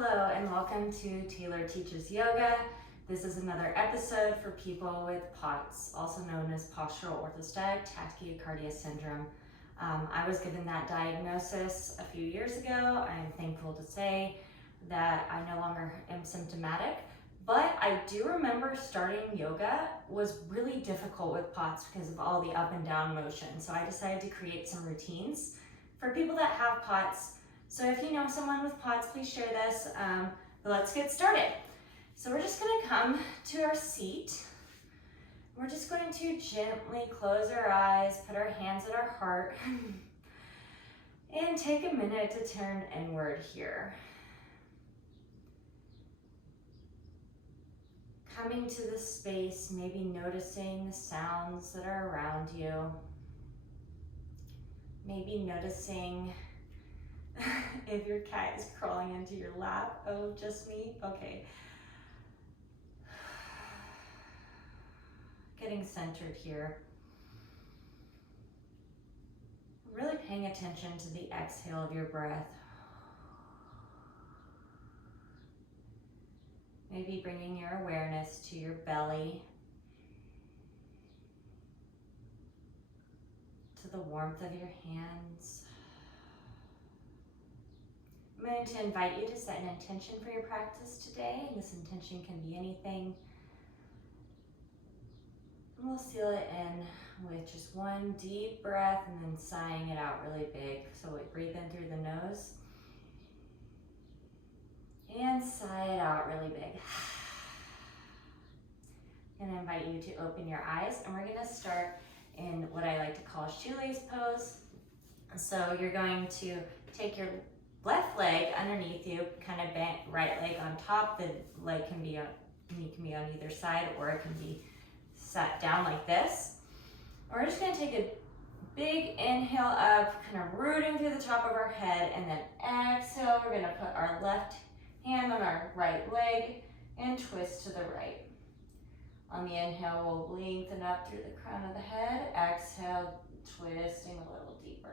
Hello and welcome to Taylor Teaches Yoga. This is another episode for people with POTS, also known as Postural Orthostatic Tachycardia syndrome. I was given that diagnosis a few years ago. I am thankful to say that I no longer am symptomatic, but I do remember starting yoga was really difficult with POTS because of all the up and down motion. So I decided to create some routines for people that have POTS. So if you know someone with POTS, please share this. But let's get started. So we're just gonna come to our seat. We're just going to gently close our eyes, put our hands at our heart, and take a minute to turn inward here. Coming to this space, maybe noticing the sounds that are around you. Maybe noticing if your cat is crawling into your lap. Oh, just me? Okay. Getting centered here. Really paying attention to the exhale of your breath. Maybe bringing your awareness to your belly, to the warmth of your hands. I'm going to invite you to set an intention for your practice today, and this intention can be anything. And we'll seal it in with just one deep breath and then sighing it out really big. So we breathe in through the nose and sigh it out really big. I'm going to invite you to open your eyes, and we're going to start in what I like to call shoelace pose. So you're going to take your left leg underneath you, kind of bent, right leg on top. The leg can be on, knee can be on either side, or it can be sat down like this. We're just going to take a big inhale up, kind of rooting through the top of our head, and then exhale. We're going to put our left hand on our right leg and twist to the right. On the inhale, we'll lengthen up through the crown of the head. Exhale, twisting a little deeper.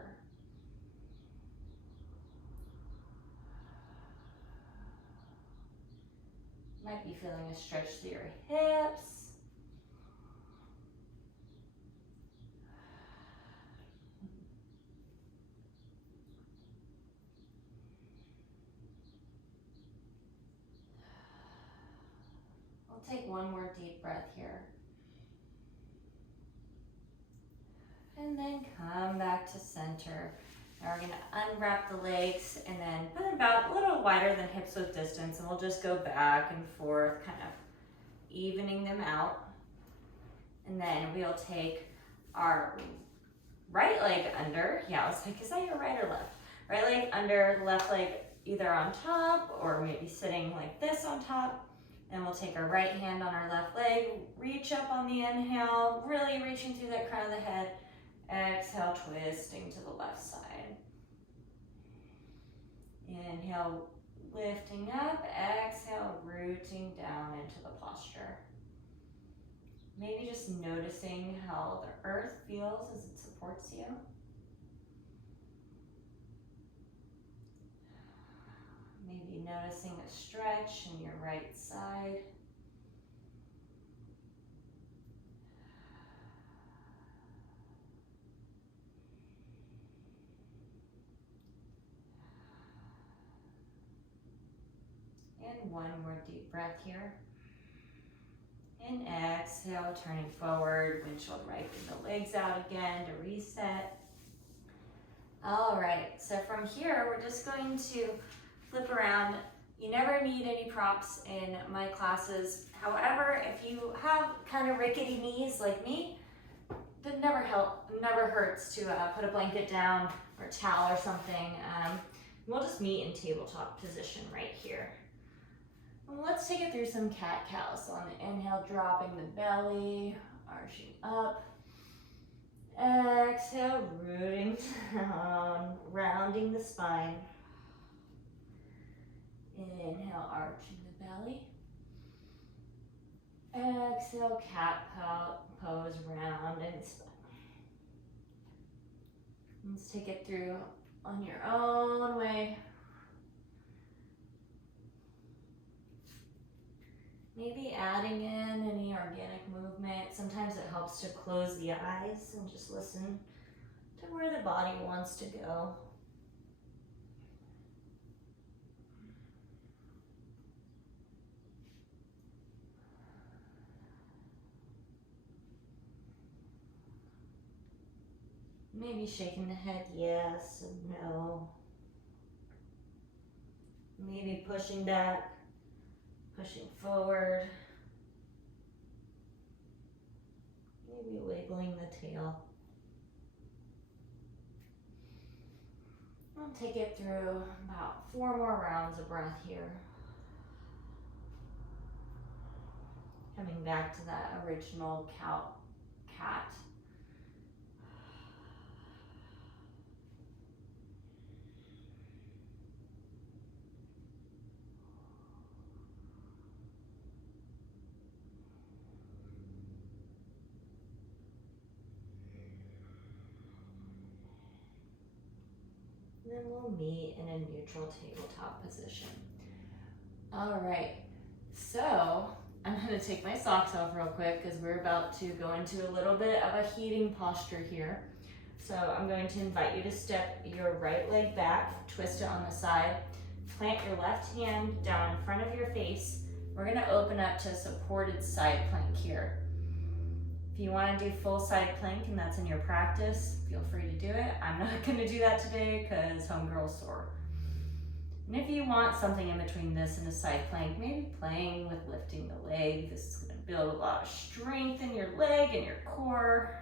Might be feeling a stretch through your hips. We'll take one more deep breath here. And then come back to center. Now we're gonna unwrap the legs and then put them about a little wider than hips width distance, and we'll just go back and forth, kind of evening them out. And then we'll take our right leg under. Yeah, I was like, is that your right or left? Right leg under, left leg either on top or maybe sitting like this on top. And we'll take our right hand on our left leg, reach up on the inhale, really reaching through that crown of the head. Exhale, twisting to the left side. Inhale, lifting up. Exhale, rooting down into the posture. Maybe just noticing how the earth feels as it supports you. Maybe noticing a stretch in your right side. And one more deep breath here. And exhale, turning forward, windshield right, bring the legs out again to reset. All right, so from here, we're just going to flip around. You never need any props in my classes. However, if you have kind of rickety knees like me, it never hurts to put a blanket down or a towel or something. We'll just meet in tabletop position right here. Let's take it through some cat-cow. So on the inhale, dropping the belly, arching up. Exhale, rooting down, rounding the spine. Inhale, arching the belly. Exhale, cat pose, rounding the spine. Let's take it through on your own way. Maybe adding in any organic movement. Sometimes it helps to close the eyes and just listen to where the body wants to go. Maybe shaking the head yes and no. Maybe pushing back, pushing forward. Maybe wiggling the tail. I'll take it through about 4 more rounds of breath here. Coming back to that original cat. Then we'll meet in a neutral tabletop position. All right, so I'm gonna take my socks off real quick because we're about to go into a little bit of a heating posture here. So I'm going to invite you to step your right leg back, twist it on the side, plant your left hand down in front of your face. We're gonna open up to a supported side plank here. If you want to do full side plank and that's in your practice, feel free to do it. I'm not going to do that today because homegirl's sore. And if you want something in between this and a side plank, maybe playing with lifting the leg. This is going to build a lot of strength in your leg and your core.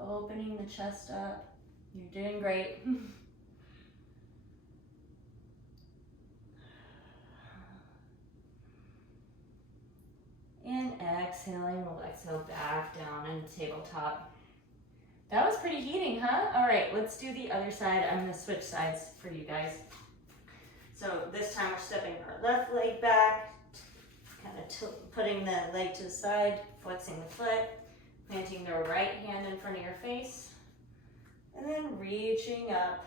Opening the chest up. You're doing great. And exhaling, we'll exhale back down into tabletop. That was pretty heating, huh? All right, let's do the other side. I'm gonna switch sides for you guys. So this time we're stepping our left leg back, kind of putting the leg to the side, flexing the foot, planting the right hand in front of your face, and then reaching up.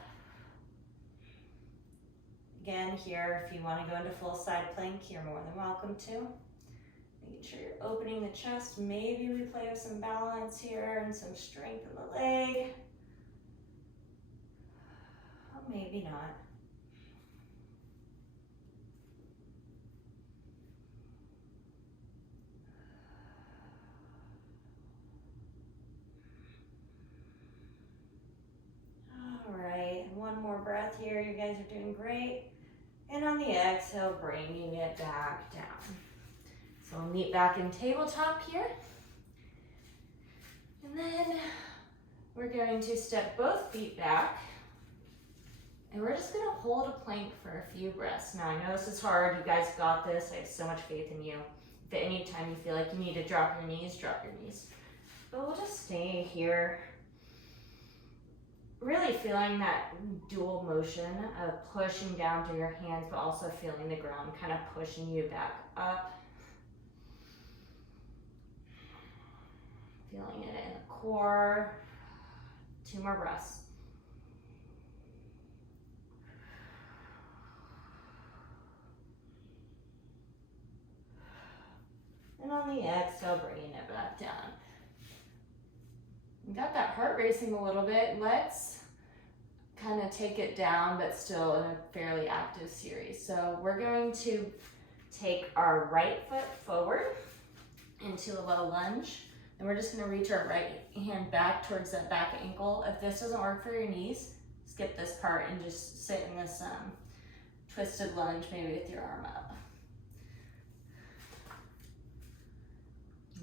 Again, here, if you want to go into full side plank, you're more than welcome to. Making sure you're opening the chest. Maybe we play with some balance here and some strength in the leg. Or maybe not. All right, one more breath here. You guys are doing great. And on the exhale, bringing it back down. So we'll meet back in tabletop here. And then we're going to step both feet back. And we're just gonna hold a plank for a few breaths. Now I know this is hard, you guys got this. I have so much faith in you. If at any time you feel like you need to drop your knees, drop your knees. But we'll just stay here. Really feeling that dual motion of pushing down through your hands, but also feeling the ground kind of pushing you back up. Feeling it in the core. 2 more breaths. And on the exhale, bringing it back down. We got that heart racing a little bit. Let's kind of take it down, but still in a fairly active series. So we're going to take our right foot forward into a low lunge. And we're just gonna reach our right hand back towards that back ankle. If this doesn't work for your knees, skip this part and just sit in this twisted lunge, maybe with your arm up.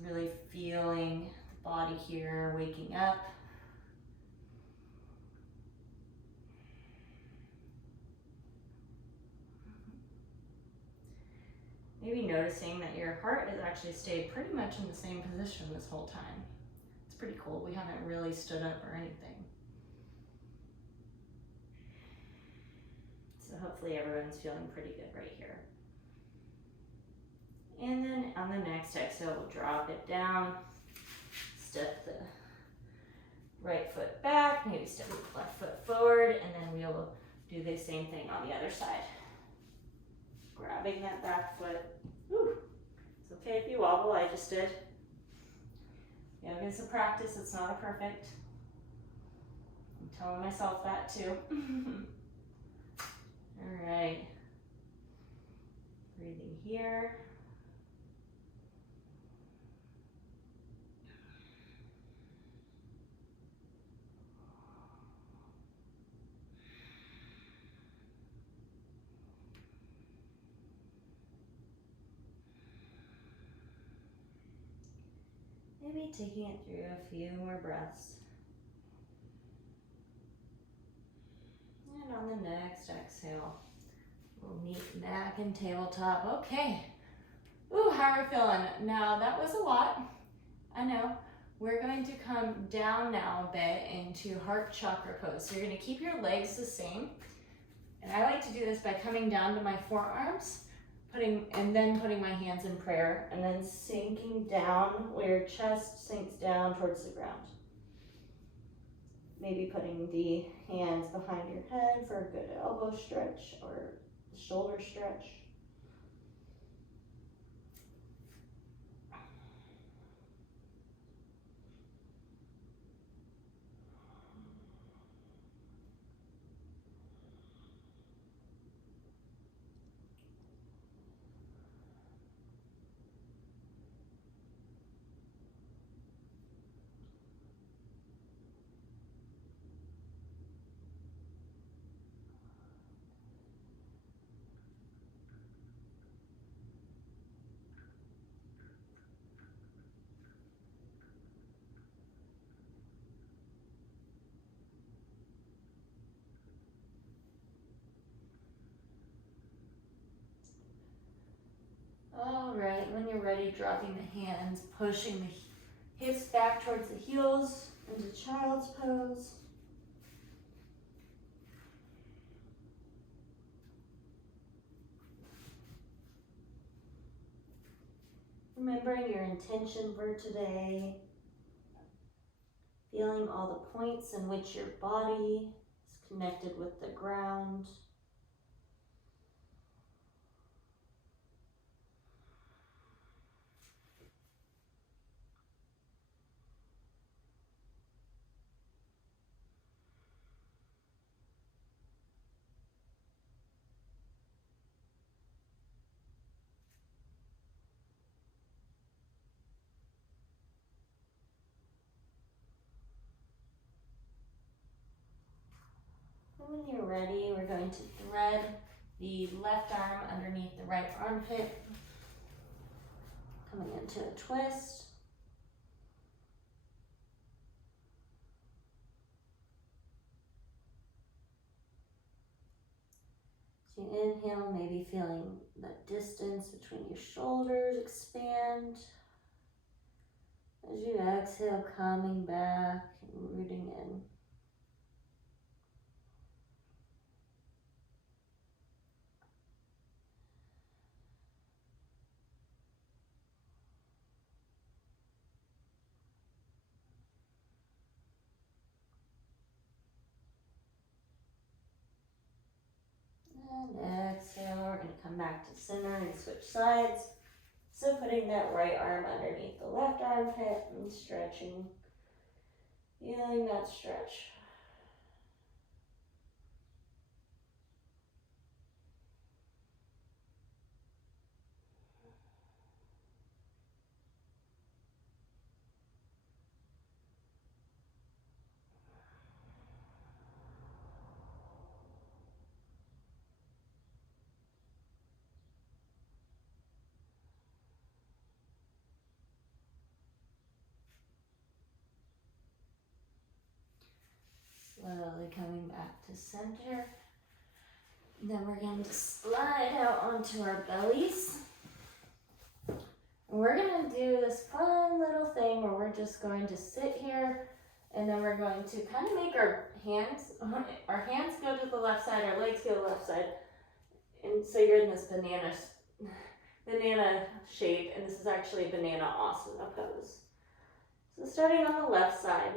Really feeling the body here, waking up. Maybe noticing that your heart has actually stayed pretty much in the same position this whole time. It's pretty cool. We haven't really stood up or anything. So hopefully everyone's feeling pretty good right here. And then on the next exhale, we'll drop it down, step the right foot back, maybe step left foot forward, and then we'll do the same thing on the other side. Grabbing that back foot. Whew. It's okay if you wobble, I just did. Yoga is a practice, it's not a perfect. I'm telling myself that too. All right. Breathing here. Maybe taking it through a few more breaths. And on the next exhale, we'll meet back in tabletop. Okay. Ooh, how are we feeling? Now, that was a lot. I know. We're going to come down now a bit into heart chakra pose. So you're going to keep your legs the same. And I like to do this by coming down to my forearms, and then putting my hands in prayer, and then sinking down where your chest sinks down towards the ground. Maybe putting the hands behind your head for a good elbow stretch or shoulder stretch. All right, when you're ready, dropping the hands, pushing the hips back towards the heels into child's pose. Remembering your intention for today, feeling all the points in which your body is connected with the ground. And when you're ready, we're going to thread the left arm underneath the right armpit, coming into a twist. As you inhale, maybe feeling the distance between your shoulders expand. As you exhale, coming back and rooting in. And exhale, we're going to come back to center and switch sides. So putting that right arm underneath the left armpit and stretching, feeling that stretch. Slowly coming back to center. And then we're going to slide out onto our bellies. And we're going to do this fun little thing where we're just going to sit here, and then we're going to kind of make our hands go to the left side, our legs go to the left side. And so you're in this banana shape, and this is actually a banana asana pose. So starting on the left side,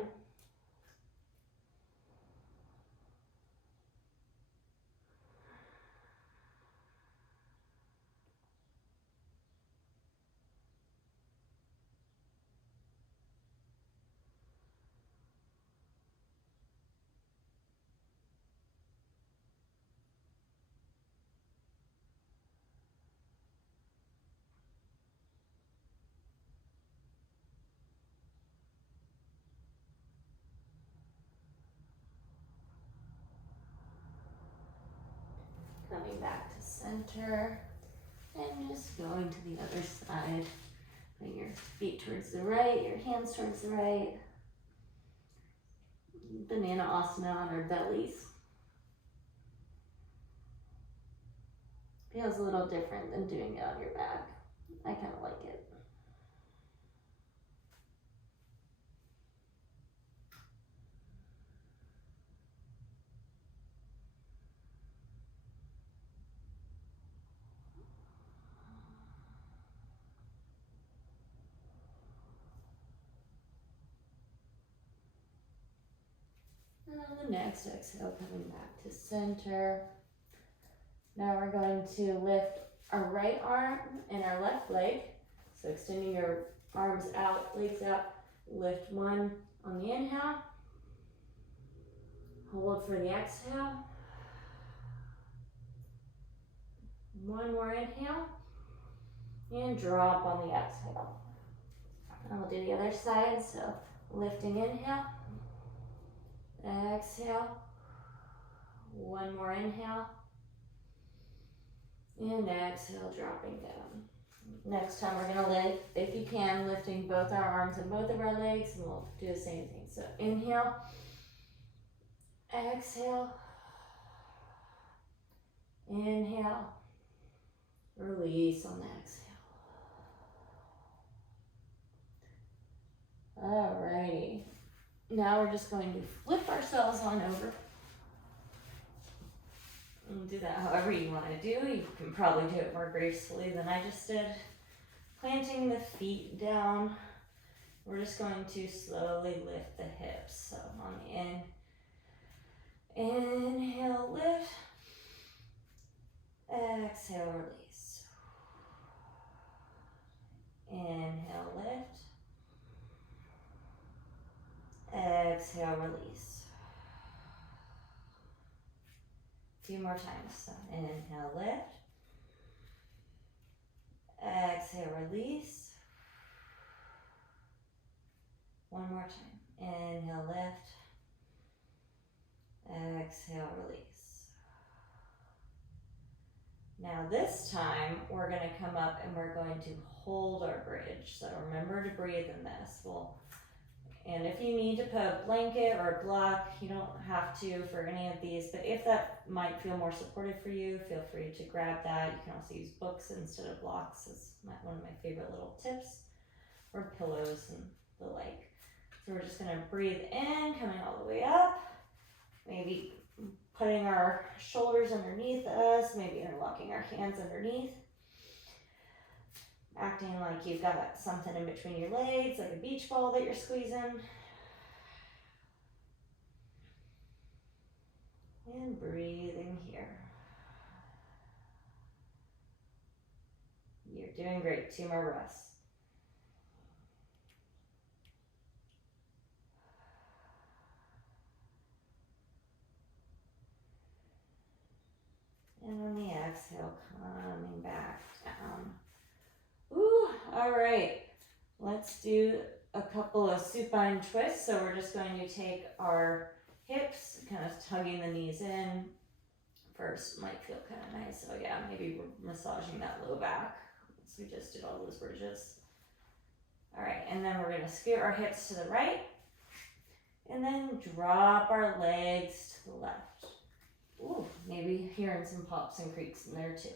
Coming back to center. And just going to the other side. Bring your feet towards the right, your hands towards the right. Banana asana on our bellies. Feels a little different than doing it on your back. I kind of like it. And on the next exhale, coming back to center. Now we're going to lift our right arm and our left leg. So extending your arms out, legs out. Lift one on the inhale. Hold for the exhale. One more inhale. And drop on the exhale. And we'll do the other side. So lifting inhale. Exhale. One more inhale. And exhale, dropping down. Next time we're gonna lift, if you can, lifting both our arms and both of our legs, and we'll do the same thing. So inhale, exhale, inhale, release on the exhale. Alrighty, now we're just going to flip ourselves on over. And do that however you want to do. You can probably do it more gracefully than I just did. Planting the feet down. We're just going to slowly lift the hips. So on the inhale, lift. Exhale, release. Inhale, lift. Exhale, release. A few more times. So inhale, lift. Exhale, release. One more time. Inhale, lift. Exhale, release. Now this time, we're going to come up and we're going to hold our bridge. So remember to breathe in this. And if you need to put a blanket or a block, you don't have to for any of these, but if that might feel more supportive for you, feel free to grab that. You can also use books instead of blocks. It's one of my favorite little tips, or pillows and the like. So we're just gonna breathe in, coming all the way up, maybe putting our shoulders underneath us, maybe interlocking our hands underneath. Acting like you've got something in between your legs, like a beach ball that you're squeezing. And breathing here. You're doing great. 2 more breaths. And on the exhale, coming back down. Ooh, all right. Let's do a couple of supine twists. So we're just going to take our hips, kind of tugging the knees in. First might feel kind of nice. So yeah, maybe we're massaging that low back. So we just did all those bridges. All right, and then we're gonna scoot our hips to the right. And then drop our legs to the left. Ooh, maybe hearing some pops and creaks in there too.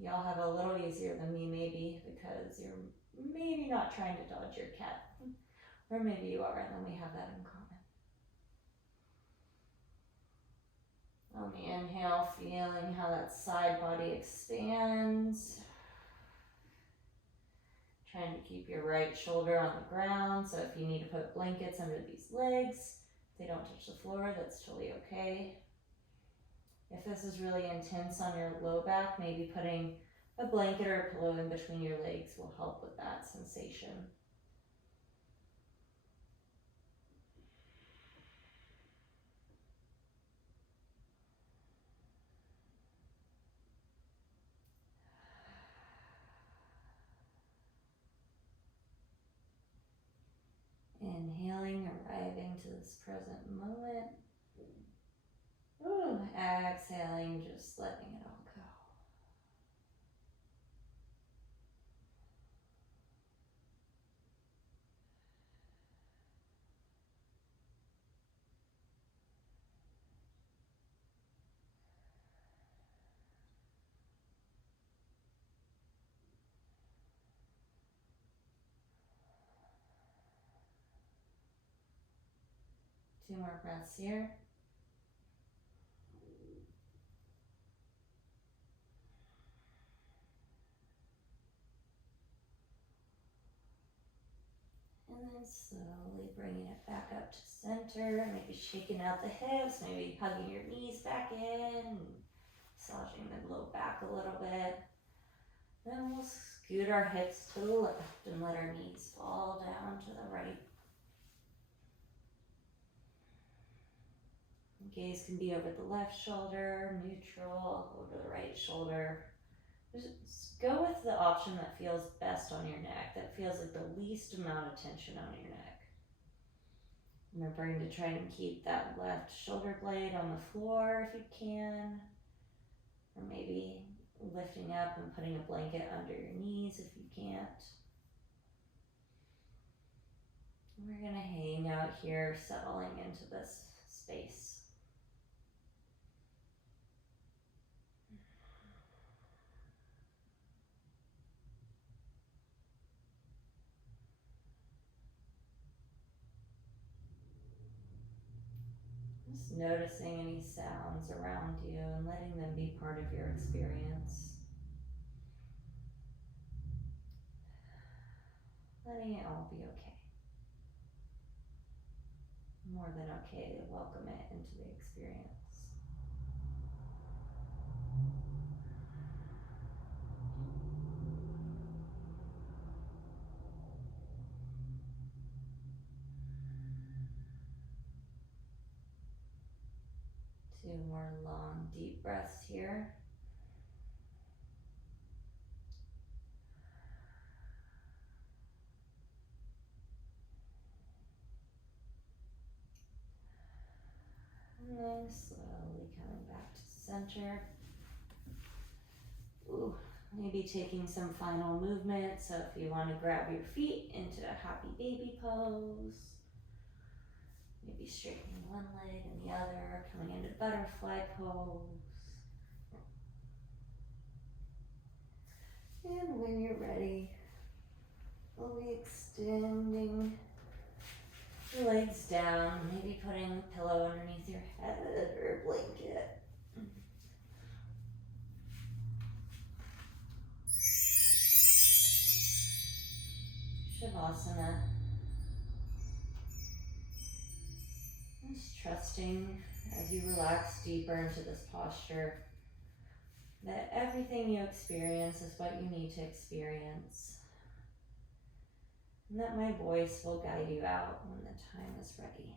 Y'all have a little easier than me maybe because you're maybe not trying to dodge your cat. Or maybe you are, and then we have that in common. On the inhale, feeling how that side body expands. Trying to keep your right shoulder on the ground. So if you need to put blankets under these legs, if they don't touch the floor, that's totally okay. If this is really intense on your low back, maybe putting a blanket or a pillow in between your legs will help with that sensation. Inhaling, arriving to this present moment. Ooh, exhaling, just letting it all go. Two more breaths here. And then slowly bringing it back up to center, maybe shaking out the hips, maybe hugging your knees back in, massaging the low back a little bit. Then we'll scoot our hips to the left and let our knees fall down to the right. Gaze can be over the left shoulder, neutral, over the right shoulder. Just go with the option that feels best on your neck, that feels like the least amount of tension on your neck. Remembering to try and keep that left shoulder blade on the floor if you can, or maybe lifting up and putting a blanket under your knees if you can't. We're gonna hang out here, settling into this space. Just noticing any sounds around you and letting them be part of your experience. Letting it all be okay. More than okay to welcome it into the experience. Two more long, deep breaths here. And then slowly coming back to center. Ooh, maybe taking some final movement. So if you want to grab your feet into a happy baby pose, maybe straightening one leg and the other, coming into butterfly pose. And when you're ready, we'll be extending the legs down, maybe putting a pillow underneath your head or a blanket. Shavasana. Just trusting as you relax deeper into this posture that everything you experience is what you need to experience. And that my voice will guide you out when the time is ready.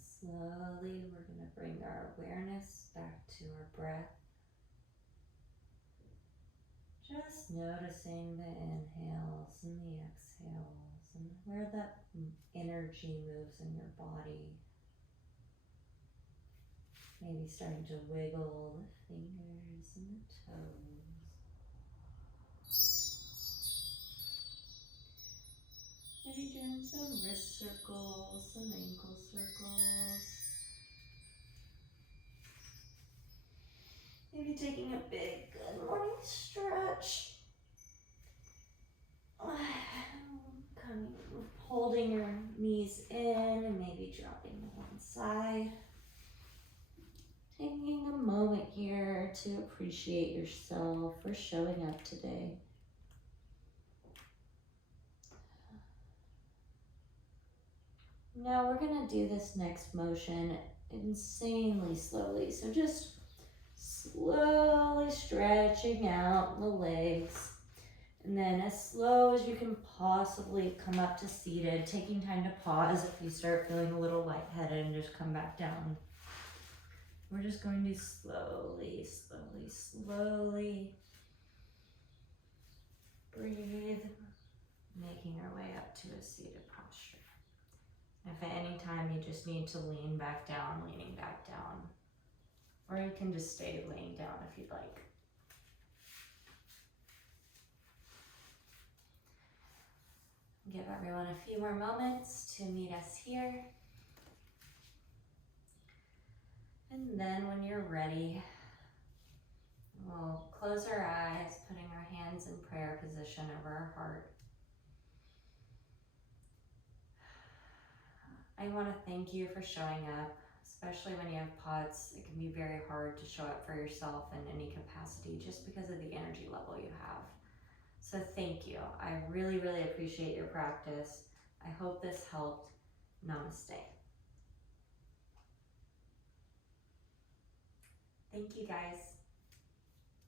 Slowly, we're going to bring our awareness back to our breath. Just noticing the inhales and the exhales and where that energy moves in your body. Maybe starting to wiggle the fingers and the toes. Maybe doing some wrist circles, some ankle circles. Maybe taking a big good morning stretch. Holding your knees in and maybe dropping to one side. Taking a moment here to appreciate yourself for showing up today. Now we're going to do this next motion insanely slowly. So just slowly stretching out the legs. And then as slow as you can possibly come up to seated, taking time to pause if you start feeling a little lightheaded and just come back down. We're just going to slowly, slowly, slowly breathe, making our way up to a seated posture. If at any time you just need to lean back down, leaning back down. Or you can just stay laying down if you'd like. Give everyone a few more moments to meet us here. And then when you're ready, we'll close our eyes, putting our hands in prayer position over our heart. I want to thank you for showing up, especially when you have POTS. It can be very hard to show up for yourself in any capacity just because of the energy level you have. So thank you. I really, really appreciate your practice. I hope this helped. Namaste. Thank you, guys.